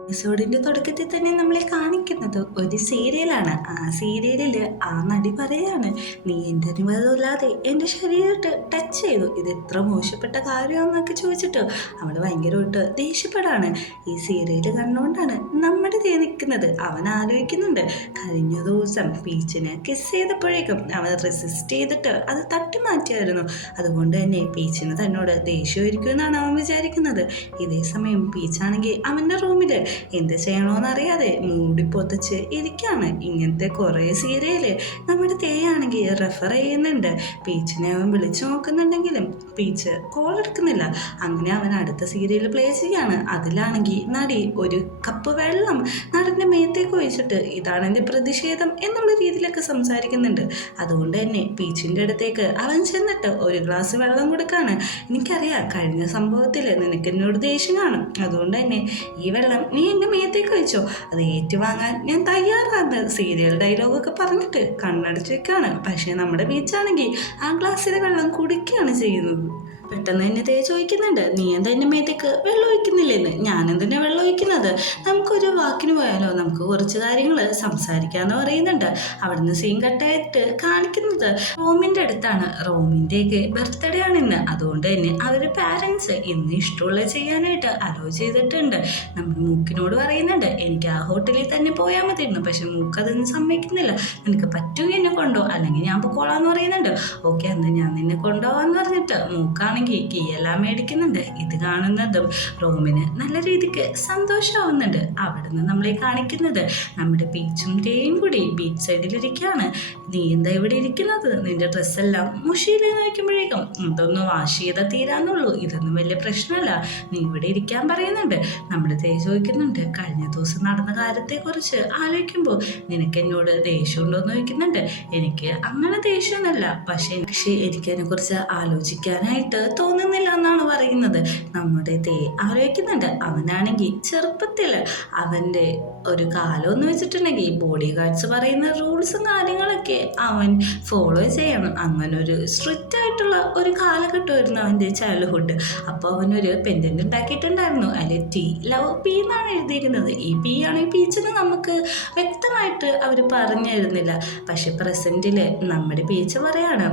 എപ്പിസോഡിന്റെ തുടക്കത്തിൽ തന്നെ നമ്മളെ കാണിക്കുന്നത് ഒരു സീരിയലാണ്. ആ സീരിയലില് ആ നടി പറയാണ്, നീ എൻ്റെ അനുവാദമില്ലാതെ എൻ്റെ ശരീരത്തെ ടച്ച് ചെയ്തു, ഇത് എത്ര മോശപ്പെട്ട കാര്യമാണെന്നൊക്കെ ചോദിച്ചിട്ട് അവൾ ഭയങ്കരമായിട്ട് ദേഷ്യപ്പെടാണ്. ഈ സീരിയല് കണ്ടുകൊണ്ടാണ് നമ്മുടെ തേ നിൽക്കുന്നത്. അവൻ ആലോചിക്കുന്നുണ്ട്, കഴിഞ്ഞ ദിവസം പീച്ചിനെ കിസ് ചെയ്തപ്പോഴേക്കും അവൻ റെസിസ്റ്റ് ചെയ്തിട്ട് അത് തട്ടി മാറ്റിയായിരുന്നു. അതുകൊണ്ട് തന്നെ പീച്ചിന് തന്നോട് ദേഷ്യമായിരിക്കും എന്നാണ് അവൻ വിചാരിക്കുന്നത്. ഇതേ സമയം പീച്ചാണെങ്കിൽ അവൻ്റെ റൂമിൽ എന്ത് ചെയ്യണമെന്നറിയാതെ മൂടി പൊതച്ച് ഇരിക്കുകയാണ്. ഇങ്ങനത്തെ കുറേ സീരിയല് നമ്മുടെ തേയാണെങ്കിൽ റെഫർ ചെയ്യുന്നുണ്ട്. പീച്ചിനെ അവൻ വിളിച്ചു നോക്കുന്നുണ്ടെങ്കിലും പീച്ച് കോൾ എടുക്കുന്നില്ല. അങ്ങനെ അവൻ അടുത്ത സീരിയൽ പ്ലേ ചെയ്യാണ്. അതിലാണെങ്കിൽ നടി ഒരു കപ്പ് വെള്ളം നടൻ്റെ മേത്തേക്ക് ഒഴിച്ചിട്ട് ഇതാണ് എൻ്റെ പ്രതിഷേധം എന്നുള്ള രീതിയിലൊക്കെ സംസാരിക്കുന്നുണ്ട്. അതുകൊണ്ട് തന്നെ പീച്ചിൻ്റെ അടുത്തേക്ക് അവൻ ചെന്നിട്ട് ഒരു ഗ്ലാസ് വെള്ളം കൊടുക്കാണ്. എനിക്കറിയാം കഴിഞ്ഞ സംഭവത്തിൽ നിനക്ക് എന്നോട് ദേഷ്യം കാണും, അതുകൊണ്ട് തന്നെ ഈ വെള്ളം നീ എൻ്റെ മേത്തേക്ക് വെച്ചോ, അത് ഏറ്റുവാങ്ങാൻ ഞാൻ തയ്യാറാണ്. സീരിയൽ ഡയലോഗൊക്കെ പറഞ്ഞിട്ട് കണ്ണടച്ച് വെക്കാണ്. പക്ഷേ നമ്മുടെ ബീച്ചാണെങ്കിൽ ആ ഗ്ലാസ്സിലെ വെള്ളം കുടിക്കുകയാണ് ചെയ്യുന്നത്. പെട്ടെന്ന് തന്നെ തേ ചോദിക്കുന്നുണ്ട്, നീ എന്താ എൻ്റെ മേത്തേക്ക് വെള്ളം ഒഴിക്കുന്നില്ലെന്ന്. ഞാനെന്തിനാ വെള്ളം ഒഴിക്കുന്നത്, നമുക്കൊരു വാക്കിന് പോയാലോ, നമുക്ക് കുറച്ച് കാര്യങ്ങൾ സംസാരിക്കാമെന്ന് പറയുന്നുണ്ട്. അവിടുന്ന് സീൻ കട്ടായിട്ട് കാണിക്കുന്നത് റോമിൻ്റെ അടുത്താണ്. റോമിൻ്റെയൊക്കെ ബർത്ത്ഡേ ആണ് ഇന്ന്. അതുകൊണ്ട് തന്നെ അവർ പാരൻസ് ഇന്ന് ഇഷ്ടമുള്ളത് ചെയ്യാനായിട്ട് അലോ ചെയ്തിട്ടുണ്ട്. നമ്മൾ മൂക്കിനോട് പറയുന്നുണ്ട്, എനിക്ക് ആ ഹോട്ടലിൽ തന്നെ പോയാൽ മതിയിരുന്നു. പക്ഷെ മൂക്ക് അതൊന്നും സമ്മതിക്കുന്നില്ല. നിനക്ക് പറ്റുമെങ്കിൽ എന്നെ കൊണ്ടോ, അല്ലെങ്കിൽ ഞാൻ പൊക്കോളാന്ന് പറയുന്നുണ്ട്. ഓക്കെ അന്ന് ഞാൻ നിന്നെ കൊണ്ടുപോകാന്ന് പറഞ്ഞിട്ട് മൂക്കാണ് കീയെല്ലാം മേടിക്കുന്നുണ്ട്. ഇത് കാണുന്നതും റോമിന് നല്ല രീതിക്ക് സന്തോഷമാവുന്നുണ്ട്. അവിടുന്ന് നമ്മളെ കാണിക്കുന്നത് നമ്മുടെ പീച്ചും തേയും കൂടി ബീച്ച് സൈഡിലിരിക്കുകയാണ്. നീ എന്താ ഇവിടെ ഇരിക്കുന്നത്, നിന്റെ ഡ്രസ്സെല്ലാം മുഷിയിലെന്ന് വയ്ക്കുമ്പോഴേക്കും ഇതൊന്നും വാഷ് ചെയ്താൽ തീരാന്നുള്ളൂ, ഇതൊന്നും വലിയ പ്രശ്നമല്ല, നീ ഇവിടെ ഇരിക്കാൻ പറയുന്നുണ്ട്. നമ്മുടെ തേ ചോദിക്കുന്നുണ്ട്, കഴിഞ്ഞ ദിവസം നടന്ന കാര്യത്തെക്കുറിച്ച് ആലോചിക്കുമ്പോൾ നിനക്ക് എന്നോട് ദേഷ്യമുണ്ടോയെന്ന് ചോദിക്കുന്നുണ്ട്. എനിക്ക് അങ്ങനെ ദേഷ്യമൊന്നുമല്ല, പക്ഷേ എനിക്കതിനെക്കുറിച്ച് ആലോചിക്കാനായിട്ട് തോന്നുന്നില്ല എന്നാണ് പറയുന്നത്. നമ്മുടെ തേ ആലോചിക്കുന്നുണ്ട്. അവനാണെങ്കിൽ ചെറുപ്പത്തിൽ അവൻ്റെ ഒരു കാലം എന്ന് വെച്ചിട്ടുണ്ടെങ്കിൽ ബോഡി ഗാർഡ്സ് പറയുന്ന റൂൾസും കാര്യങ്ങളൊക്കെ അവൻ ഫോളോ ചെയ്യണം. അങ്ങനെ ഒരു സ്ട്രിക്റ്റ് ആയിട്ടുള്ള ഒരു കാലഘട്ടമായിരുന്നു അവൻ്റെ ചൈൽഡ്ഹുഡ്. അപ്പോൾ അവനൊരു പെൻഡൻ്റ് ഉണ്ടാക്കിയിട്ടുണ്ടായിരുന്നു. അതിൽ ടി ലവ് പി എന്നാണ് എഴുതിയിരിക്കുന്നത്. ഈ പി ആണ് ഈ പീച്ചെന്ന് നമുക്ക് വ്യക്തമായിട്ട് അവർ പറഞ്ഞു തരുന്നില്ല. പക്ഷെ പ്രസൻറ്റിൽ നമ്മുടെ പീച്ച പറയാണ്,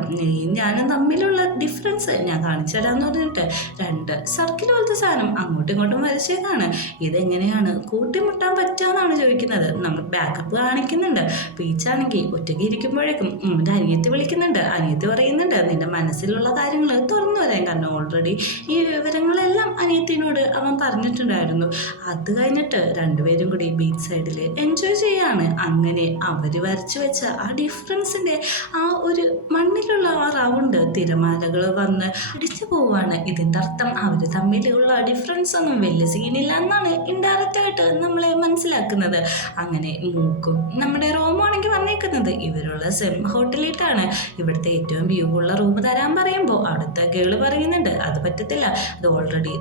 ഞാനും തമ്മിലുള്ള ഡിഫറൻസ് ഞാൻ കാണിച്ചു തരാമെന്ന് പറഞ്ഞിട്ട് രണ്ട് സർക്കിൾ പോലത്തെ സാധനം അങ്ങോട്ടും ഇങ്ങോട്ടും വരച്ചേക്കാണ്. ഇതെങ്ങനെയാണ് കൂട്ടിമുട്ടാൻ പറ്റുകയെന്നാണ് ചോദിക്കുന്നത്. നമ്മൾ ബാക്കപ്പ് കാണിക്കുന്നുണ്ട്. പീച്ചാണെങ്കിൽ ഒറ്റയ്ക്ക് ഇരിക്കുമ്പോഴേക്കും എൻ്റെ അനിയത്തി വിളിക്കുന്നുണ്ട്. അനിയത്തി പറയുന്നുണ്ട്, നിൻ്റെ മനസ്സിലുള്ള കാര്യങ്ങൾ തുറന്നു വരാൻ. കാരണം ഓൾറെഡി ഈ വിവരങ്ങളെല്ലാം അനിയത്തിനോട് അവൻ പറഞ്ഞിട്ടുണ്ടായിരുന്നു. അത് കഴിഞ്ഞിട്ട് രണ്ടുപേരും കൂടി ബീച്ച് സൈഡിൽ എൻജോയ് ചെയ്യാണ്. അങ്ങനെ അവർ വരച്ചു വെച്ച ആ ഡിഫറൻസിൻ്റെ ആ ഒരു മണ്ണിലുള്ള ആ റൗണ്ട് തിരമാലകൾ വന്ന് അടിച്ചു പോവാണ്. ഇതിൻ്റെ അർത്ഥം അവർ തമ്മിലുള്ള ഡിഫറൻസ് ഒന്നും വലിയ സീനില്ല എന്നാണ് ഇൻഡയറക്റ്റ് ആയിട്ട് നമ്മളെ മനസ്സിലാക്കുന്നത്. അങ്ങനെ മൂക്കും നമ്മുടെ റൂമാണെങ്കിൽ വന്നേക്കുന്നത് ഇവരുള്ള സെം ഹോട്ടലിട്ടാണ്. ഇവിടുത്തെ ഏറ്റവും വ്യൂ ഉള്ള റൂം തരാൻ പറയുമ്പോൾ അവിടുത്തെ ഗേള് പറയുന്നുണ്ട്, അത് പറ്റത്തില്ല, അത് ഓൾറെഡി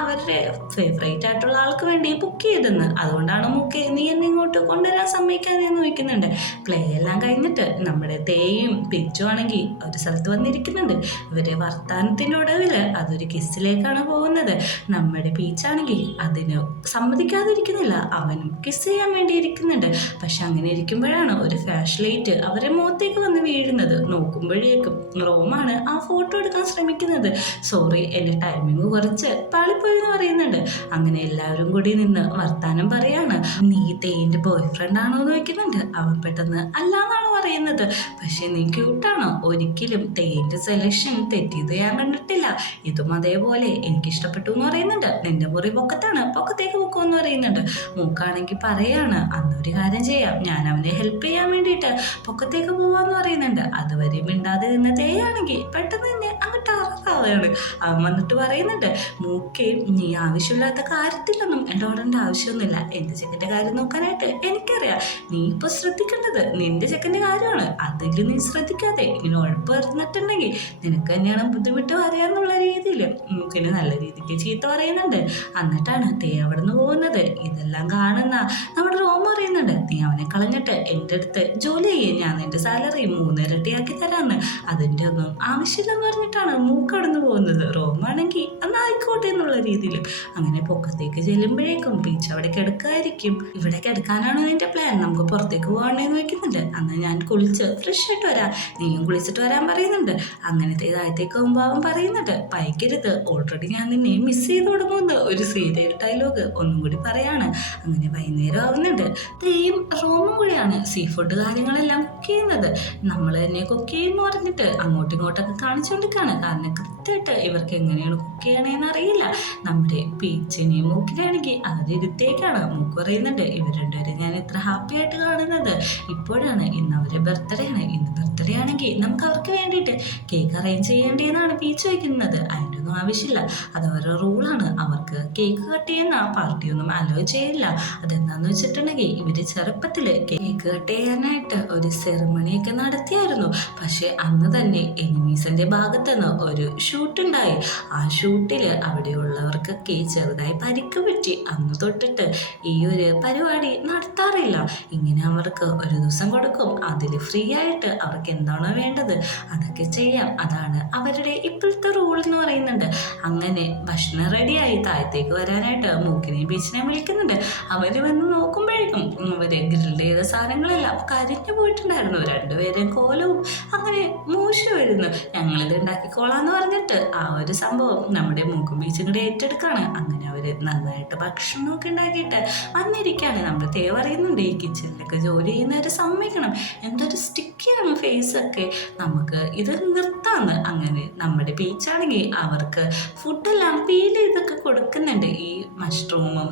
അവരുടെ ഫേവറേറ്റ് ആയിട്ടുള്ള ആൾക്ക് വേണ്ടി ബുക്ക് ചെയ്തെന്ന്, അതുകൊണ്ടാണ് മൂക്കെ നീ എന്നെ ഇങ്ങോട്ട് കൊണ്ടുവരാൻ സമ്മതിക്കാതെന്ന് ചോദിക്കുന്നുണ്ട്. പ്ലേ എല്ലാം കഴിഞ്ഞിട്ട് നമ്മുടെ തേയും പിച്ചും ആണെങ്കിൽ ഒരു സ്ഥലത്ത് വന്നിരിക്കുന്നുണ്ട്. ഇവരെ വർത്താനത്തിൻ്റെ ഒടുവിൽ അതൊരു കിസ്സിലേക്കാണ് പോകുന്നത്. നമ്മുടെ പീച്ചാണെങ്കിൽ അതിന് സമ്മതിക്കാതിരിക്കുന്നില്ല. അവനും കിസ് ചെയ്യാൻ വേണ്ടി ഇരിക്കുന്നുണ്ട്. പക്ഷെ അങ്ങനെ ഇരിക്കുമ്പോഴാണ് ഒരു ഫ്ലാഷ് ലൈറ്റ് അവരെ മുഖത്തേക്ക് വന്ന് വീഴുന്നത്. നോക്കുമ്പോഴേക്കും റോമാണ് ആ ഫോട്ടോ എടുക്കാൻ ശ്രമിക്കുന്നത്. സോറി, എൻ്റെ ടൈമിങ് കുറച്ച് പാളിപ്പോയി എന്ന് പറയുന്നുണ്ട്. അങ്ങനെ എല്ലാവരും കൂടി നിന്ന് വർത്താനം പറയാണ്. നീ തേൻ്റെ ബോയ് ഫ്രണ്ട് ആണോ എന്ന് ചോദിക്കുന്നുണ്ട്. അവൻ പെട്ടെന്ന് അല്ലാന്നാണ് പറയുന്നത്. പക്ഷെ നീ ക്യൂട്ടാണോ, ഒരിക്കലും തേൻ്റെ സെലക്ഷൻ തെറ്റിയത് ഞാൻ കണ്ടിട്ടില്ല, ഇതും അതേപോലെ എനിക്കിഷ്ടപ്പെട്ടു എന്ന് പറയുന്നുണ്ട്. നിന്റെ മുറി പൊക്കത്താണ്, പൊക്കത്തേക്ക് പൊക്കുമെന്ന് പറയുന്നുണ്ട്. മൂക്കാണെങ്കിൽ പറയാണ്, അന്നൊരു കാര്യം ചെയ്യാം, ഞാൻ അവനെ ഹെൽപ്പ് ചെയ്യാൻ വേണ്ടിയിട്ട് പൊക്കത്തേക്ക് പോവാന്ന് പറയുന്നുണ്ട്. അതുവരെ മിണ്ടാതെ നിന്ന തേയാണെങ്കിൽ പെട്ടെന്ന് തന്നെ അങ്ങോട്ട് അറക്കാവുകയാണ്. അവൻ വന്നിട്ട് പറയുന്നുണ്ട്, മൂക്കെ നീ ആവശ്യമില്ലാത്ത കാര്യത്തിലൊന്നും ഇടപെടേണ്ട ആവശ്യമൊന്നുമില്ല, എൻ്റെ ചെക്കൻ്റെ കാര്യം നോക്കാനായിട്ട് എനിക്കറിയാം. നീ ഇപ്പോൾ ശ്രദ്ധിക്കേണ്ടത് നിന്റെ ചെക്കൻ്റെ കാര്യമാണ്. അതിൽ നീ ശ്രദ്ധിക്കാതെ ഇങ്ങനെ ഉഴപ്പ് വരുന്നിട്ടുണ്ടെങ്കിൽ നിനക്ക് തന്നെയാണ് ബുദ്ധിമുട്ട് അറിയാന്നുള്ള രീതിയിൽ മൂക്കിന് നല്ല രീതിക്ക് ചീത്ത പറയുന്നുണ്ട്. എന്നിട്ടാണ് തേ അവിടെ നിന്ന് പോകുന്നത്. ഇതെല്ലാം കാണുന്ന നമ്മുടെ റോം പറയുന്നുണ്ട്, നീ അവനെ കളഞ്ഞിട്ട് എൻ്റെ അടുത്ത് ജോലി ചെയ്യേ, ഞാൻ നിന്റെ സാലറി 3 ഇരട്ടിയാക്കി തരാമെന്ന്. അതിൻ്റെ ഒന്നും ആവശ്യമില്ലെന്ന് പറഞ്ഞിട്ടാണ് മൂക്കടന്നു പോകുന്നത്. റോമാണെങ്കിൽ അന്ന് ആയിക്കോട്ടെ എന്നുള്ള രീതിയിൽ അങ്ങനെ പൊക്കത്തേക്ക് ചെല്ലുമ്പോഴേക്കും പീച്ച് അവിടെ കിടക്കായിരിക്കും. ഇവിടെ കിടക്കാനാണോ നിന്റെ പ്ലാൻ, നമുക്ക് പുറത്തേക്ക് പോകണേന്ന് വെക്കുന്നുണ്ട്. അന്ന് ഞാൻ കുളിച്ച് ഫ്രഷ് ആയിട്ട് വരാം, നീയും കുളിച്ചിട്ട് വരാൻ പറയുന്നുണ്ട്. അങ്ങനത്തെ ഇതായത്തേക്ക് മുമ്പ് അവൻ പറയുന്നുണ്ട്, പൈക്കരുത്, ഓൾറെഡി ഞാൻ നിന്നെ മിസ് ചെയ്ത് തുടങ്ങുമെന്ന് ഒരു സീരിയൽ ഡയലോഗ് ഒന്നും കൂടി പറയാണ്. അങ്ങനെ വൈകുന്നേരം ആവുന്നുണ്ട്. തേയും റോമും കൂടിയാണ് സീ ഫുഡ് കാര്യങ്ങളെല്ലാം കുക്ക് ചെയ്യുന്നത്. നമ്മൾ തന്നെ കുക്ക് ചെയ്യുമെന്ന് പറഞ്ഞിട്ട് അങ്ങോട്ടും ഇങ്ങോട്ടൊക്കെ കാണിച്ചുകൊണ്ടിരിക്കുകയാണ്. കാരണം കൃത്യമായിട്ട് ഇവർക്ക് എങ്ങനെയാണ് കുക്ക് ചെയ്യണേന്ന് അറിയില്ല. നമ്മുടെ പീച്ചിനെയും മൂക്കിനാണെങ്കിൽ അവരിരുത്തേക്കാണ്. മൂക്ക് പറയുന്നുണ്ട്, ഇവർ രണ്ടുപേരും ഞാൻ ഇത്ര ഹാപ്പി ആയിട്ട് കാണുന്നത് ഇപ്പോഴാണ്. ഇന്ന് അവരെ ബർത്ത്ഡേ ആണ്. ഇന്ന് ബർത്ത്ഡേ ആണെങ്കിൽ നമുക്ക് അവർക്ക് വേണ്ടിയിട്ട് കേക്ക് അറേഞ്ച് ചെയ്യേണ്ടതെന്നാണ് പീച്ച് വയ്ക്കുന്നത്. അതിൻ്റെ ഒന്നും ആവശ്യമില്ല, അത് അവരുടെ റൂളാണ്. അവർക്ക് കേക്ക് കട്ട് ചെയ്യുന്ന പാർട്ടിയൊന്നും അലോ ചെയ്യില്ല. അതെന്താന്ന് വെച്ചിട്ടുണ്ടെങ്കിൽ ഇവര് ചെറുപ്പത്തിൽ കേക്ക് കട്ട് ചെയ്യാനായിട്ട് ഒരു സെറിമണിയൊക്കെ നടത്തിയായിരുന്നു. പക്ഷെ അന്ന് തന്നെ എനിമീസിന്റെ ഭാഗത്തുനിന്ന് ഒരു ഷൂട്ടുണ്ടായി. ആ ഷൂട്ടിൽ അവിടെയുള്ളവർക്കൊക്കെ ചെറുതായി പരിക്ക് പറ്റി. അന്ന് തൊട്ടിട്ട് ഈ ഒരു പരിപാടി നടത്താറില്ല. ഇങ്ങനെ അവർക്ക് ഒരു ദിവസം കൊടുക്കും, അതിൽ ഫ്രീ ആയിട്ട് അവർക്ക് എന്താണോ വേണ്ടത് അതൊക്കെ ചെയ്യാം. അതാണ് അവരുടെ ഇപ്പോഴത്തെ റൂൾ എന്ന് പറയുന്നുണ്ട്. അങ്ങനെ ഭക്ഷണം റെഡിയായി താഴത്തേക്ക് വരാനായിട്ട് മൂക്കിനെയും ബീച്ചിനെയും വിളിക്കുന്നുണ്ട്. അവര് വന്ന് നോക്കുമ്പോഴേക്കും അവര് ഗ്രിൽ ചെയ്ത സാധനങ്ങളെല്ലാം കരിഞ്ഞു പോയിട്ടുണ്ടായിരുന്നു. രണ്ടുപേരും കോലവും അങ്ങനെ മോശമായിരുന്നു. ഞങ്ങളിത് ഉണ്ടാക്കിക്കോളാന്ന് പറഞ്ഞിട്ട് ആ ഒരു സംഭവം നമ്മുടെ മൂക്കും ബീച്ചും കൂടെ ഏറ്റെടുക്കാണ്. അങ്ങനെ അവര് നന്നായിട്ട് ഭക്ഷണമൊക്കെ ഉണ്ടാക്കിയിട്ട് വന്നിരിക്കുകയാണ്. നമ്മുടെ തേ പറയുന്നുണ്ട്, ഈ കിച്ചണിലൊക്കെ ജോലി ചെയ്യുന്നവരെ സമ്മതിക്കണം, എന്തൊരു സ്റ്റിക്കിയാണ് ഫേസൊക്കെ, നമുക്ക് ഇത് നിർത്താന്ന്. അങ്ങനെ നമ്മുടെ ബീച്ചാണെങ്കിൽ അവർക്ക് ഫുഡെല്ലാം പീൽ ചെയ്തൊക്കെ കൊടുക്കുന്നുണ്ട്. ഈ മഷ്റൂമും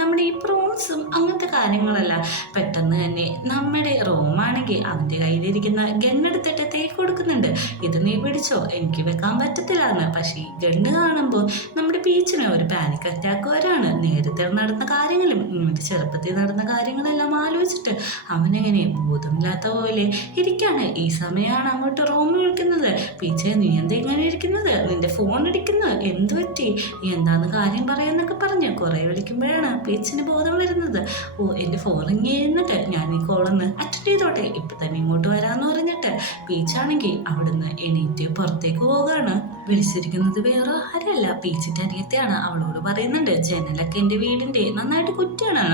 നമ്മുടെ ഈ പ്രോൺസും അങ്ങനത്തെ കാര്യങ്ങളെല്ലാം പെട്ടെന്ന് തന്നെ നമ്മുടെ റോമാണെങ്കിൽ അവൻ്റെ കയ്യിലിരിക്കുന്ന ഗണ്ണെടുത്തിട്ട് തേക്ക് കൊടുക്കുന്നുണ്ട്. ഇത് നീ പിടിച്ചോ, എനിക്ക് വെക്കാൻ പറ്റത്തില്ല എന്ന്. പക്ഷേ ഈ ഗണ്ണ് കാണുമ്പോൾ നമ്മുടെ ബീച്ചിന് ഒരു പാനിക് അറ്റാക്ക് വരാണ്. നേരത്തെ നടന്ന കാര്യങ്ങളും ഇവൻ്റെ ചെറുപ്പത്തിൽ നടന്ന കാര്യങ്ങളെല്ലാം ആലോചിച്ചിട്ട് അവനെങ്ങനെ ബോധമില്ലാത്ത പോലെ ഇരിക്കുകയാണ്. ഈ സമയമാണ് അങ്ങോട്ട് റോം വിളിക്കുന്നത്. ബീച്ചെ, നീ എന്താ ഇങ്ങനെ ഇരിക്കുന്നത്, നിന്റെ ഫോൺ അടിക്കുന്നത് എന്ത് പറ്റി, നീ എന്താന്ന് കാര്യം പറയാന്നൊക്കെ പറഞ്ഞ് കുറേ വിളിക്കുമ്പോഴാണ് പീച്ചിന് ബോധം വരുന്നത്. ഓ, എൻ്റെ ഫോൺ റിങ് ചെയ്യുന്നുണ്ട്, ഞാൻ ഈ കോളൊന്ന് അറ്റൻഡ് ചെയ്തോട്ടെ, ഇപ്പം തന്നെ ഇങ്ങോട്ട് വരാമെന്ന് പറഞ്ഞിട്ട് പീച്ചാണെങ്കിൽ അവിടുന്ന് എണീറ്റ് പുറത്തേക്ക് പോവുകയാണ്. വിളിച്ചിരിക്കുന്നത് വേറെ ആരല്ല, പീച്ചിൻ്റെ അനിയത്തെയാണ്. അവളോട് പറയുന്നുണ്ട്, ജനലൊക്കെ എൻ്റെ വീടിൻ്റെ നന്നായിട്ട് കുറ്റിയാണ്,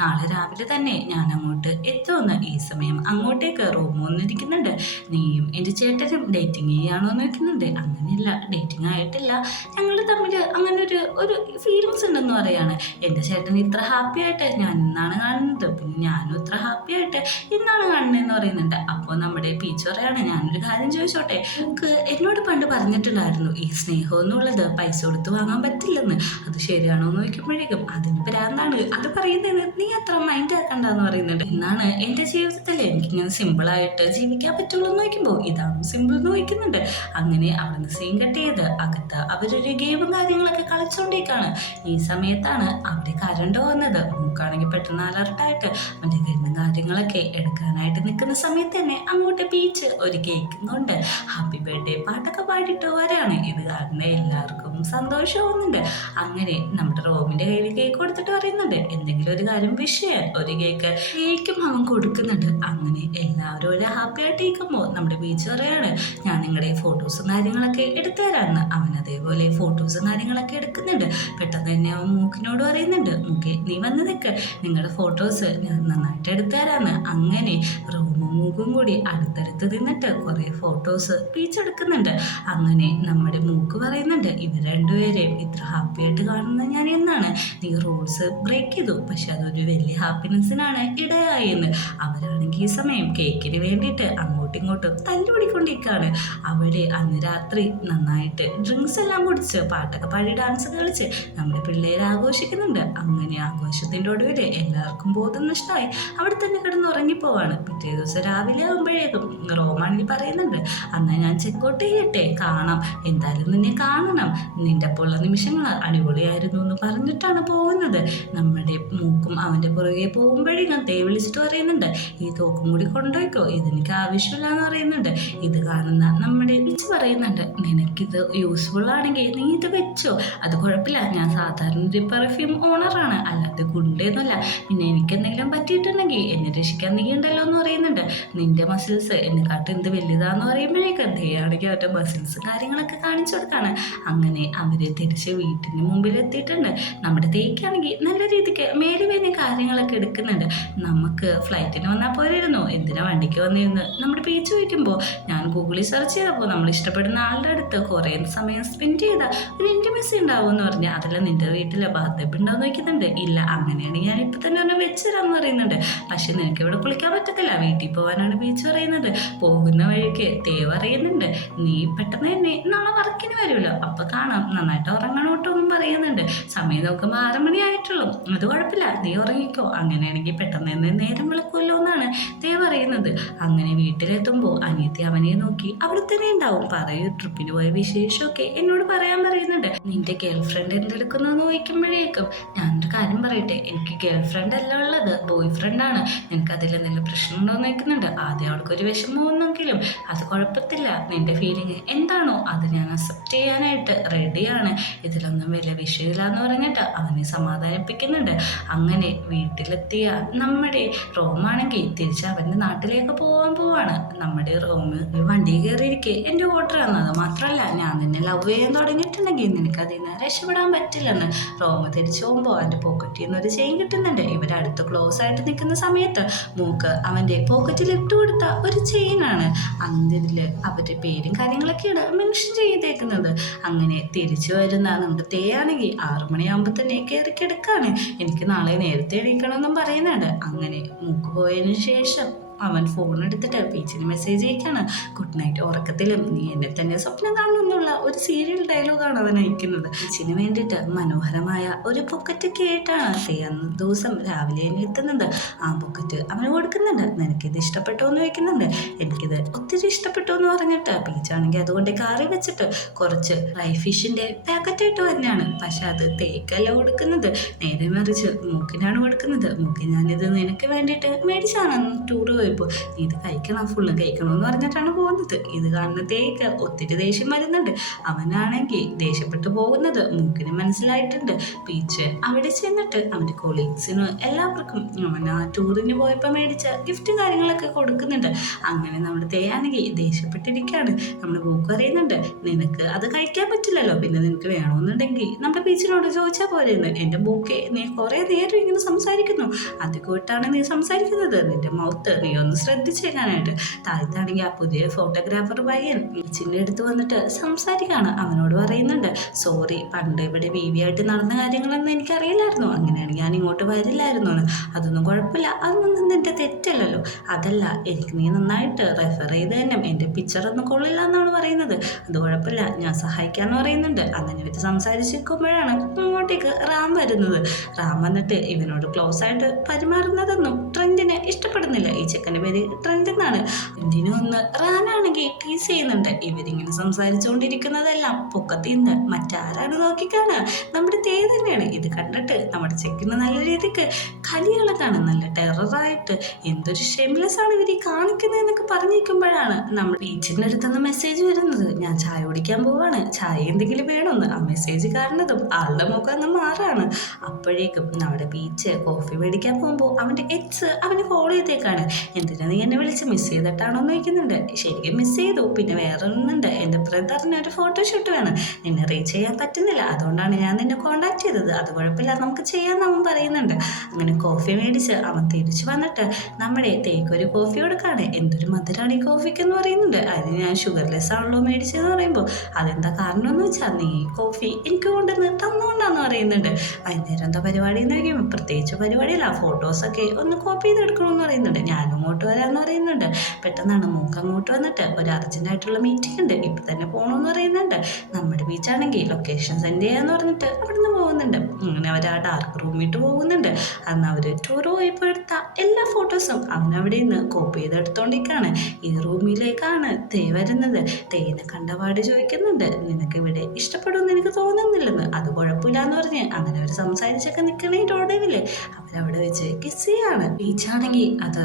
നാളെ രാവിലെ തന്നെ ഞാൻ അങ്ങോട്ട് എത്തുമെന്ന്. ഈ സമയം അങ്ങോട്ടേക്ക് റൂം വന്നിരിക്കുന്നുണ്ട്. നീയും എൻ്റെ ചേട്ടനും ഡേറ്റിങ് ചെയ്യാണോ എന്ന് വെക്കുന്നുണ്ട്. അങ്ങനെയല്ല, ഡേറ്റിംഗ് ആയിട്ടില്ല, ഞങ്ങൾ തമ്മിൽ അങ്ങനെ ഒരു ഫീലിങ്സ് ഉണ്ടെന്ന് പറയാണ്. എൻ്റെ ചേട്ടൻ ഇത്ര ഹാപ്പി ആയിട്ട് ഞാൻ ഇന്നാണ് കാണുന്നത്, പിന്നെ ഞാനും ഇത്ര ഹാപ്പി ആയിട്ട് ഇന്നാണ് കാണുന്നതെന്ന് പറയുന്നുണ്ട്. അപ്പോൾ നമ്മുടെ പീച്ച് പറയാണ്, ഞാനൊരു കാര്യം ചോദിച്ചോട്ടെ, നമുക്ക് എന്നോട് പണ്ട് പറഞ്ഞിട്ടുണ്ടായിരുന്നു ഈ സ്നേഹം എന്നുള്ളത് പൈസ കൊടുത്ത് വാങ്ങാൻ പറ്റില്ലെന്ന്, അത് ശരിയാണോ എന്ന് ചോദിക്കുമ്പോഴേക്കും അതിന് ഭ്രാന്താണ്, അത് പറയുന്നത് നീ അത്ര മൈൻഡ് ആക്കണ്ടെന്ന് പറയുന്നുണ്ട്. എന്നാണ് എൻ്റെ ജീവിതത്തിൽ എനിക്കിങ്ങനെ സിമ്പിളായിട്ട് ജീവിക്കാൻ പറ്റുള്ളൂ എന്ന് ചോദിക്കുമ്പോൾ ഇതാണ് സിമ്പിൾ എന്ന് ചോദിക്കുന്നുണ്ട്. അങ്ങനെ അവിടുന്ന് സീൻ കട്ട് ചെയ്ത് അകത്ത് അവരൊരു ഗെയിമും കാര്യങ്ങളൊക്കെ കളിച്ചുകൊണ്ടിരിക്കുകയാണ്. ഈ സമയത്താണ് അവിടെ കരണ്ട് വന്നത്. മൂക്കാണെങ്കിൽ പെട്ടെന്ന് അലർട്ടായിട്ട് മറ്റേ ഗണ്ണും കാര്യങ്ങളൊക്കെ എടുക്കാനായിട്ട് നിൽക്കുന്ന സമയത്ത് തന്നെ അങ്ങോട്ട് ബീച്ച് ഒരു കേക്കും കൊണ്ട് ഹാപ്പി ബർത്ത്ഡേ പാട്ടൊക്കെ പാടിയിട്ട് വരാണ്. ഇത് കാണുന്ന എല്ലാവർക്കും സന്തോഷമാവുന്നുണ്ട്. അങ്ങനെ നമ്മുടെ റോമിൻ്റെ കയ്യിൽ കേക്ക് കൊടുത്തിട്ട് പറയുന്നുണ്ട്, എന്തെങ്കിലും ഒരു കാര്യം വിഷ് ചെയ്യാൻ ഒരു കേക്കും അവൻ കൊടുക്കുന്നുണ്ട്. അങ്ങനെ എല്ലാവരും ഒരു ഹാപ്പി ആയിട്ട് ഇരിക്കുമ്പോൾ നമ്മുടെ ബീച്ച് പറയാണ്, ഞാൻ നിങ്ങളുടെ ഫോട്ടോസും കാര്യങ്ങളൊക്കെ എടുത്തു തരാമെന്ന്. അവൻ അതേപോലെ ഫോട്ടോസും കാര്യങ്ങളൊക്കെ എടുക്കുന്നുണ്ട്. പെട്ടെന്ന് തന്നെ അവൻ മൂക്കിനോട് പറയുന്നുണ്ട്, മൂക്കെ നീ വന്ന് നിൽക്ക്, നിങ്ങളുടെ ഫോട്ടോസ് ഞാൻ നന്നായിട്ട് എടുത്തു തരാമെന്ന്. അങ്ങനെ റൂമും മൂക്കും കൂടി അടുത്തടുത്ത് നിന്നിട്ട് കുറേ ഫോട്ടോസ് പീച്ചെടുക്കുന്നുണ്ട്. അങ്ങനെ നമ്മുടെ മൂക്ക് പറയുന്നുണ്ട്, ഇത് രണ്ടുപേരെയും ഇത്ര ഹാപ്പി ആയിട്ട് കാണുന്നത് ഞാൻ എന്നാണ്, നീ റൂൾസ് ബ്രേക്ക് ചെയ്തു, പക്ഷെ അതൊരു വലിയ ഹാപ്പിനെസ്സിനാണ് ഇടയായെന്ന്. അവരാണെങ്കിൽ ഈ സമയം കേക്കിന് വേണ്ടിയിട്ട് അങ്ങോട്ടും ഇങ്ങോട്ടും തല്ലുപിടിക്കൊണ്ടിരിക്കുകയാണ്. അവിടെ അന്ന് രാത്രി നന്നായിട്ട് ഡ്രിങ്ക്സ് എല്ലാം കുടിച്ച് പാട്ടൊക്കെ പാടി ഡാൻസ് കളിച്ച് നമ്മുടെ പിള്ളേർ ആഘോഷിക്കുന്നുണ്ട്. അങ്ങനെ ആഘോഷത്തിൻ്റെ ഒടുവിൽ എല്ലാവർക്കും ബോധം നഷ്ടമായി അവിടെ തന്നെ കിടന്ന് ഉറങ്ങിപ്പോവാണ്. പിറ്റേ ദിവസം രാവിലെ ആകുമ്പോഴേക്കും റോമാണെങ്കിൽ പറയുന്നുണ്ട്, അന്ന് ഞാൻ ചെക്കൗട്ട് ചെയ്യട്ടെ, കാണാം, എന്തായാലും നിന്നെ കാണണം, നിന്റെ ഒപ്പമുള്ള നിമിഷങ്ങൾ അടിപൊളിയായിരുന്നു എന്ന് പറഞ്ഞിട്ടാണ് പോകുന്നത്. നമ്മുടെ മൂക്കും അവൻ്റെ പുറകെ പോകുമ്പോഴേക്കും തേ വിളിച്ചിട്ട് പറയുന്നുണ്ട്, ഈ തോക്കും കൂടി കൊണ്ടുപോയിക്കോ, ഇതെനിക്ക് ആവശ്യമില്ല എന്ന് പറയുന്നുണ്ട്. ഇത് കാണുന്ന നമ്മുടെ വിച്ച് പറയുന്നുണ്ട്, നിനക്കിത് യൂസ്ഫുൾ ആണെങ്കിൽ നീ ഇത് വെച്ചോ, അത് കുഴപ്പമില്ല, ഞാൻ സാധാരണ ഒരു പെർഫ്യൂം ഓണറാണ്, അല്ലാതെ ഗുണ്ടൊന്നുമല്ല, പിന്നെ എനിക്ക് എന്തെങ്കിലും എന്തെങ്കിലും പറ്റിയിട്ടുണ്ടെങ്കിൽ എന്നെ രക്ഷിക്കാൻ നീ ഉണ്ടല്ലോ എന്ന് പറയുന്നുണ്ട്. നിന്റെ മസിൽസ് എന്നെക്കാട്ടും എന്ത് വലുതാന്ന് പറയുമ്പോഴേക്ക് ദയാണെങ്കിൽ അവരുടെ മസിൽസ് കാര്യങ്ങളൊക്കെ കാണിച്ചു കൊടുക്കാണ്. അങ്ങനെ അവര് തിരിച്ച് വീട്ടിന് മുമ്പിൽ എത്തിയിട്ടുണ്ട്. നമ്മുടെ തേക്കാണെങ്കിൽ നല്ല രീതിക്ക് മേലുവേദന കാര്യങ്ങളൊക്കെ എടുക്കുന്നുണ്ട്. നമുക്ക് ഫ്ലൈറ്റിന് വന്നാൽ പോരായിരുന്നോ, എന്തിനാ വണ്ടിക്ക് വന്നിരുന്ന് നമ്മുടെ പേച്ച് ചോദിക്കുമ്പോൾ ഞാൻ ഗൂഗിളിൽ സെർച്ച് ചെയ്തപ്പോൾ നമ്മൾ ഇഷ്ടപ്പെടുന്ന ആളുടെ അടുത്ത് കുറേ സമയം സ്പെൻഡ് ചെയ്ത ഒരു ഇൻറ്റിമസി ഉണ്ടാവും എന്ന് പറഞ്ഞാൽ അതെല്ലാം നിന്റെ വീട്ടിൽ ബാധ്യത ഉണ്ടോയെന്ന് ചോദിക്കുന്നുണ്ട്. ഇല്ല, അങ്ങനെയാണെങ്കിൽ ഞാൻ ഇപ്പം തന്നെ ഒന്ന് വെച്ചുതരാമെന്ന് പറയുന്നുണ്ട്. പക്ഷെ നിനക്ക് ഇവിടെ കുളിക്കാൻ പറ്റത്തില്ല, വീട്ടിൽ പോകാനാണ് ബീച്ച് പറയുന്നത്. പോകുന്ന വഴിക്ക് തേവ് അറിയുന്നുണ്ട്, നീ പെട്ടെന്ന് തന്നെ നാളെ വർക്കിന് വരുമല്ലോ, അപ്പം കാണാം, നന്നായിട്ട് ഉറങ്ങണോട്ടൊന്നും പറയുന്നുണ്ട്. സമയം നോക്കുമ്പോൾ 6 മണി ആയിട്ടുള്ളൂ, അത് കുഴപ്പമില്ല, നീ ഉറങ്ങിക്കോ, അങ്ങനെയാണെങ്കിൽ പെട്ടെന്ന് തന്നെ നേരം വിളക്കുമല്ലോ എന്നാണ് തേവ് പറയുന്നത്. അങ്ങനെ വീട്ടിലെത്തുമ്പോൾ അനിയത്തി അവനെ നോക്കി അവിടെ തന്നെ ഉണ്ടാവും. പറയൂ, ട്രിപ്പിന് പോയ വിശേഷമൊക്കെ എന്നോട് പറയാൻ പറയുന്നുണ്ട്. നിന്റെ ഗേൾ ഫ്രണ്ട് എന്തെടുക്കുന്നു ചോദിക്കുമ്പോഴേക്കും ഞാനൊരു കാര്യം പറയട്ടെ, എനിക്ക് ഗേൾ ഫ്രണ്ട് അല്ല ഉള്ളത്, ബോയ് ഫ്രണ്ടാണ്. നിനക്ക് അതിൽ എന്തെങ്കിലും പ്രശ്നമുണ്ടോ എന്ന് ചോദിക്കുന്നുണ്ട്. ആദ്യം അവൾക്കൊരു വിഷമമൊന്നെങ്കിലും അത് കുഴപ്പത്തില്ല, നിന്റെ ഫീലിംഗ് എന്താണോ അത് ഞാൻ അക്സെപ്റ്റ് ചെയ്യാനായിട്ട് റെഡിയാണ്, ഇതിലൊന്നും വലിയ വിഷയമില്ല എന്ന് പറഞ്ഞിട്ട് അവനെ സമാധാനിപ്പിക്കുന്നുണ്ട്. അങ്ങനെ വീട്ടിലെത്തിയ നമ്മുടെ റോമാണെങ്കിൽ തിരിച്ച് അവൻ്റെ നാട്ടിലേക്ക് പോകാൻ പോവാണ്. നമ്മുടെ റോമ് വണ്ടി കയറിയിരിക്കെ എൻ്റെ ഓർഡറാണ്, അത് മാത്രമല്ല ഞാൻ നിന്നെ ലവ് ചെയ്യാൻ തുടങ്ങിയിട്ടുണ്ടെങ്കിൽ നിനക്ക് അതിൽ നിന്ന് രക്ഷപ്പെടാൻ പറ്റില്ലെന്ന്. റോമ് തിരിച്ചു പോകുമ്പോൾ അവൻ്റെ പോക്കറ്റിൽ നിന്ന് ഒരു ചെയിൻ കിട്ടുന്നുണ്ട്. ഇവരടുത്ത് ക്ലോസ് ആയിട്ട് നിൽക്കുന്ന സമയത്ത് മൂക്ക് അവൻ്റെ പോക്കറ്റിൽ ഇട്ട് കൊടുത്ത ഒരു ചെയിനാണ്. അതിൽ അവരുടെ പേരും കാര്യങ്ങളൊക്കെയാണ് മെൻഷൻ ചെയ്തേക്കുന്നത്. അങ്ങനെ തിരിച്ചു വരുന്ന നമ്മുടെ തേയാണെങ്കിൽ 6 മണിയാകുമ്പോൾ തന്നെ കയറി കിടക്കാണ്. എനിക്ക് നാളെ നേരത്തെ എണീക്കണമെന്നും പറയുന്നുണ്ട്. അങ്ങനെ മൂക്ക് പോയതിനു ശേഷം അവൻ ഫോൺ എടുത്തിട്ട് പീച്ചിന് മെസ്സേജ് അയക്കാണ്. ഗുഡ് നൈറ്റ്, ഉറക്കത്തിലും നീ എന്നെ തന്നെ സ്വപ്നം കാണുമെന്നുള്ള ഒരു സീരിയൽ ഡയലോഗാണ് അവൻ അയക്കുന്നത്. പീച്ചിന് വേണ്ടിയിട്ട് മനോഹരമായ ഒരു പൊക്കറ്റൊക്കെ ആയിട്ടാണ് അന്ന് ദിവസം രാവിലെ എത്തുന്നത്. ആ പൊക്കറ്റ് അവന് കൊടുക്കുന്നുണ്ട്. നിനക്കിത് ഇഷ്ടപ്പെട്ടോ എന്ന് ചോദിക്കുന്നുണ്ട്. എനിക്കിത് ഒത്തിരി ഇഷ്ടപ്പെട്ടു എന്ന് പറഞ്ഞിട്ട് പീച്ചാണെങ്കിൽ അതുകൊണ്ട് കാറി വെച്ചിട്ട് കുറച്ച് ഡ്രൈ ഫിഷിൻ്റെ പാക്കറ്റായിട്ട് തന്നെയാണ്. പക്ഷെ അത് തേക്കല്ല കൊടുക്കുന്നത്, നേരെ മറിച്ച് മൂക്കിനാണ് കൊടുക്കുന്നത്. മൂക്കി ഞാനിത് നിനക്ക് വേണ്ടിയിട്ട് മേടിച്ചാണ് ടൂർ പോയപ്പോൾ, നീ ഇത് കഴിക്കണം, ഫുള്ള് കഴിക്കണമെന്ന് പറഞ്ഞിട്ടാണ് പോകുന്നത്. ഇത് കാണുന്ന തേക്ക് ഒത്തിരി ദേഷ്യം വരുന്നുണ്ട്. അവനാണെങ്കിൽ ദേഷ്യപ്പെട്ടു പോകുന്നത് മൂക്കിന് മനസ്സിലായിട്ടുണ്ട്. പീച്ച് അവിടെ ചെന്നിട്ട് അവൻ്റെ കൊളീഗ്സിനും എല്ലാവർക്കും അവൻ ആ ടൂറിന് പോയപ്പോൾ മേടിച്ച ഗിഫ്റ്റ് കാര്യങ്ങളൊക്കെ കൊടുക്കുന്നുണ്ട്. അങ്ങനെ നമ്മുടെ തേയാണെങ്കിൽ ദേഷ്യപ്പെട്ടിരിക്കുകയാണ്. നമ്മുടെ മൂക്ക് അറിയുന്നുണ്ട്, നിനക്ക് അത് കഴിക്കാൻ പറ്റില്ലല്ലോ, പിന്നെ നിനക്ക് വേണമെന്നുണ്ടെങ്കിൽ നമ്മുടെ പീച്ചിനോട് ചോദിച്ചാൽ പോരെയെന്ന്. എൻ്റെ മൂക്കെ, നീ കുറേ നേരം ഇങ്ങനെ സംസാരിക്കുന്നു, അധികമായിട്ടാണ് നീ സംസാരിക്കുന്നത്, നിൻ്റെ മൗത്ത് നീ ഒന്ന് ശ്രദ്ധിച്ചേക്കാനായിട്ട്. താഴത്താണെങ്കിൽ ആ പുതിയ ഫോട്ടോഗ്രാഫർ പയ്യൻ ബീച്ചിൻ്റെ അടുത്ത് വന്നിട്ട് സംസാരിക്കുകയാണ്. അവനോട് പറയുന്നുണ്ട്, സോറി, പണ്ട് ഇവിടെ ആയിട്ട് നടന്ന കാര്യങ്ങളൊന്നും എനിക്കറിയില്ലായിരുന്നു, അങ്ങനെയാണെങ്കിൽ ഞാൻ ഇങ്ങോട്ട് വരില്ലായിരുന്നു എന്ന്. അതൊന്നും കുഴപ്പമില്ല, അതൊന്നും നിൻ്റെ തെറ്റല്ലല്ലോ. അതല്ല, എനിക്ക് നീ നന്നായിട്ട് റെഫർ ചെയ്ത് തന്നെ എൻ്റെ പിക്ചറൊന്നും കൊള്ളില്ല എന്നാണ് പറയുന്നത്. അത് കുഴപ്പമില്ല, ഞാൻ സഹായിക്കാമെന്ന് പറയുന്നുണ്ട്. അങ്ങനെ ഇവർ സംസാരിച്ചിരിക്കുമ്പോഴാണ് ഇങ്ങോട്ടേക്ക് റാം വരുന്നത്. റാം വന്നിട്ട് ഇവനോട് ക്ലോസ് ആയിട്ട് പെരുമാറുന്നതൊന്നും ട്രെൻഡിനെ ഇഷ്ടപ്പെടുന്നില്ല. ഈ ചെക്കൻ്റെ പേര് ട്രെൻഡ് എന്നാണ്. എന്തിനും ഒന്ന് റാനാണെങ്കിൽ ടീസ് ചെയ്യുന്നുണ്ട്. ഇവരിങ്ങനെ സംസാരിച്ചുകൊണ്ടിരിക്കുന്നതെല്ലാം പൊക്കത്തിൽ നിന്ന് മറ്റാരാണ് നോക്കിക്കാണുക, നമ്മുടെ തേ തന്നെയാണ്. ഇത് കണ്ടിട്ട് നമ്മുടെ ചെക്കിന് നല്ല രീതിക്ക് കലികളൊക്കെയാണ്, നല്ല ടെററായിട്ട് എന്തൊരു ഷെയിംലെസ് ആണ് ഇവർ കാണിക്കുന്നതെന്നൊക്കെ പറഞ്ഞിരിക്കുമ്പോഴാണ് നമ്മുടെ ബീച്ചിൻ്റെ അടുത്തുനിന്ന് മെസ്സേജ് വരുന്നത്. ഞാൻ ചായ കുടിക്കാൻ പോവാണ്, ചായ എന്തെങ്കിലും വേണമെന്ന്. ആ മെസ്സേജ് കാണുന്നതും ആളുടെ മുഖം അങ്ങ് മാറാണ്. അപ്പോഴേക്കും നമ്മുടെ ബീച്ച് കോഫി മേടിക്കാൻ പോകുമ്പോൾ അവൻ്റെ എക്സ് അവന് ഫോളോ ചെയ്തേക്കാണ്. എന്തിനാ നീ എന്നെ വിളിച്ച് മിസ് ചെയ്തിട്ടാണോ എന്ന് ചോദിക്കുന്നുണ്ട്. ശരിക്കും മിസ് ചെയ്തു, പിന്നെ വേറെ ഒന്നുണ്ട്, എൻ്റെ ബ്രദറിന് ഒരു ഫോട്ടോഷൂട്ട് വേണം, നിന്നെ റീച്ച് ചെയ്യാൻ പറ്റുന്നില്ല, അതുകൊണ്ടാണ് ഞാൻ നിന്നെ കോൺടാക്ട് ചെയ്തത്. അത് കുഴപ്പമില്ല, നമുക്ക് ചെയ്യാമെന്ന് അവൻ പറയുന്നുണ്ട്. അങ്ങനെ കോഫി മേടിച്ച് അവൻ തിരിച്ചു വന്നിട്ട് നമ്മുടെ തേക്കൊരു കോഫി കൊടുക്കാണ്. എന്തൊരു മധുരമാണ് ഈ കോഫിക്ക് എന്ന് പറയുന്നുണ്ട്. അതിന് ഞാൻ ഷുഗർലെസ് ആണല്ലോ മേടിച്ചതെന്ന് പറയുമ്പോൾ അതെന്താ കാരണം എന്ന് വെച്ചാൽ നീ കോഫി എനിക്ക് കൊണ്ടുവന്ന് തന്നുകൊണ്ടാന്ന് പറയുന്നുണ്ട്. വൈകുന്നേരം എന്താ പരിപാടി എന്ന് ചോദിക്കുമ്പോൾ പ്രത്യേകിച്ച് പരിപാടിയല്ല, ഫോട്ടോസൊക്കെ ഒന്ന് കോപ്പി ചെയ്തെടുക്കണമെന്ന് പറയുന്നുണ്ട്. ഞാനും അങ്ങോട്ട് വരാമെന്ന് പറയുന്നുണ്ട്. പെട്ടെന്നാണ് മൂക്ക് അങ്ങോട്ട് വന്നിട്ട് ഒരു അർജൻറ്റായിട്ടുള്ള മീറ്റിംഗ് ഉണ്ട്, ഇപ്പം തന്നെ പോകണമെന്ന് പറയുന്നുണ്ട്. നമ്മുടെ ബീച്ചാണെങ്കിൽ ലൊക്കേഷൻ സെൻഡ് ചെയ്യാന്ന് പറഞ്ഞിട്ട് അവിടുന്ന് പോകുന്നുണ്ട്. അങ്ങനെ അവർ ആ ഡാർക്ക് റൂമിട്ട് പോകുന്നുണ്ട്. അന്ന് അവർ ടൂർ പോയപ്പോൾ എടുത്ത എല്ലാ ഫോട്ടോസും അവനവിടെ നിന്ന് കോപ്പി ചെയ്തെടുത്തോണ്ടിരിക്കുകയാണ്. ഈ റൂമിലേക്കാണ് തേ വരുന്നത്. തേനെ കണ്ടപാട് ചോദിക്കുന്നുണ്ട്, നിനക്ക് ഇവിടെ ഇഷ്ടപ്പെടുമെന്ന് എനിക്ക് തോന്നുന്നില്ലെന്ന്. അത് കുഴപ്പമില്ല എന്ന് പറഞ്ഞ് അങ്ങനെ അവർ സംസാരിച്ചൊക്കെ നിൽക്കണേ റോഡേവില്ലേ അവരവിടെ വെച്ച് കിസ് ചെയ്യാണ്. ബീച്ചാണെങ്കിൽ അത്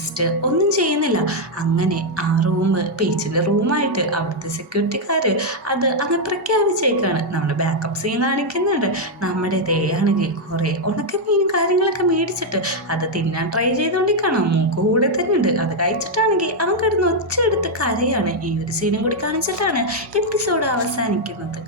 ജസ്റ്റ് ഒന്നും ചെയ്യുന്നില്ല. അങ്ങനെ ആ റൂം പീച്ചിൻ്റെ റൂമായിട്ട് അവിടുത്തെ സെക്യൂരിറ്റിക്കാർ അത് അങ്ങ് പ്രഖ്യാപിച്ചേക്കാണ്. നമ്മുടെ ബാക്കപ്പ് സീൻ കാണിക്കുന്നുണ്ട്. നമ്മുടെ ദയാണെങ്കിൽ കുറേ ഉണക്കമീനും കാര്യങ്ങളൊക്കെ മേടിച്ചിട്ട് അത് തിന്നാൻ ട്രൈ ചെയ്തുകൊണ്ടിരിക്കണം. മൂക്ക് കൂടെ തന്നെ ഉണ്ട്. അത് കഴിച്ചിട്ടാണെങ്കിൽ അവൻ കിടന്ന് ഒച്ച എടുത്ത് കരയാണ്. ഈ ഒരു സീനും കൂടി കാണിച്ചിട്ടാണ് എപ്പിസോഡ് അവസാനിക്കുന്നത്.